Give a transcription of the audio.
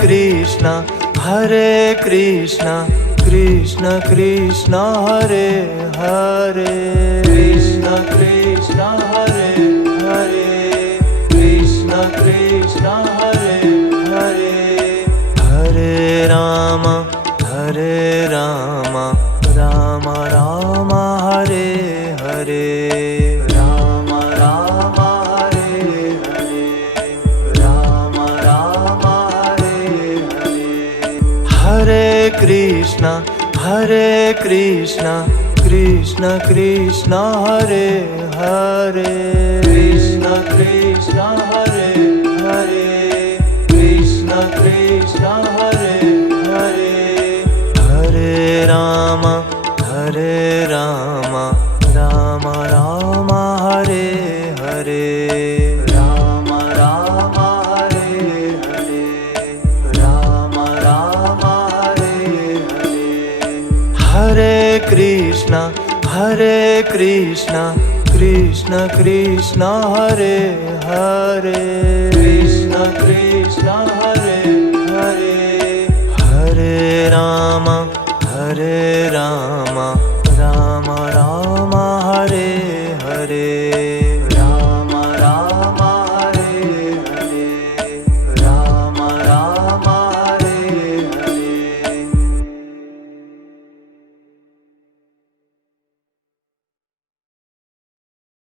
Krishna Krishna Krishna Hare Hare Krishna Krishna Hare Hare Krishna Krishna Hare Hare Hare Rama Rama Rama Hare Hare Rama Rama Hare Hare Rama Rama Hare Hare Hare Krishna Krishna Krishna Hare Hare Krishna Krishna Hare Hare Krishna Krishna Hare Hare Hare Rama Rama Rama Hare Hare Rama Rama Hare Hare Rama Rama Hare Hare Hare Krishna Krishna Krishna Hare Hare Krishna Krishna